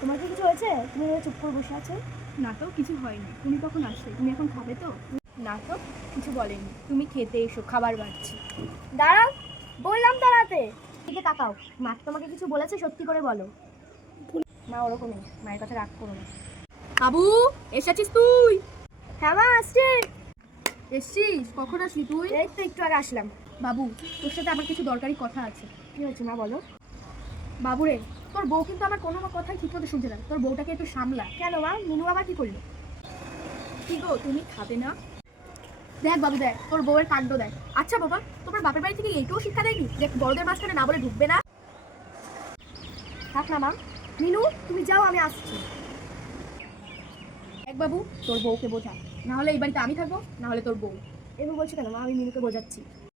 তোমার কি কিছু হয়েছে? তুমি এভাবে চুপ করে বসে আছো। না তো, কিছু হয়নি। তুমি কখন আসলে? তুমি এখন খাবে তো? না তো, কিছু বলেনি। তুমি খেতে এসো, খাবার বাড়ছি। দাঁড়াও, বললাম দাঁড়াতে। দিকে তাকাও। মা তোমাকে কিছু বলেছে? সত্যি করে বলো। মা ওরকমই, মায়ের কথা রাগ করো না। বাবু, এসেছিস তুই? হ্যাঁ মা, আসছি। এসছিস? কখন আসলি তুই? এই তো একটু আগে আসলাম। বাবু, তোর সাথে আমার কিছু দরকারি কথা আছে। কি হয়েছে মা, বলো। বাবুরে, তোর বউ কিন্তু আমার কোনো কথাই ঠিক মতো শুনছে না। তোর বউটাকে একটু সামলা। কেন মা, মিনু আবার কি করলো? কি গো, তুমি খাবে না? দেখ বাবু, দেখ তোর বউয়ের কাণ্ড দেখ। আচ্ছা বাবা, তোমার বাপের বাড়ি থেকে এইটুকু শিক্ষা দেয়নি যে বড়দের মাঝখানে না বলে ঢুকবে না? থাক না মা। মিনু, তুমি যাও, আমি আসছি। দেখ বাবু, তোর বউকে বোঝা। না হলে এই বাড়িতে আমি থাকবো, না হলে তোর বউ। এভাবে বলছো কেন মা? আমি মিনুকে বোঝাচ্ছি।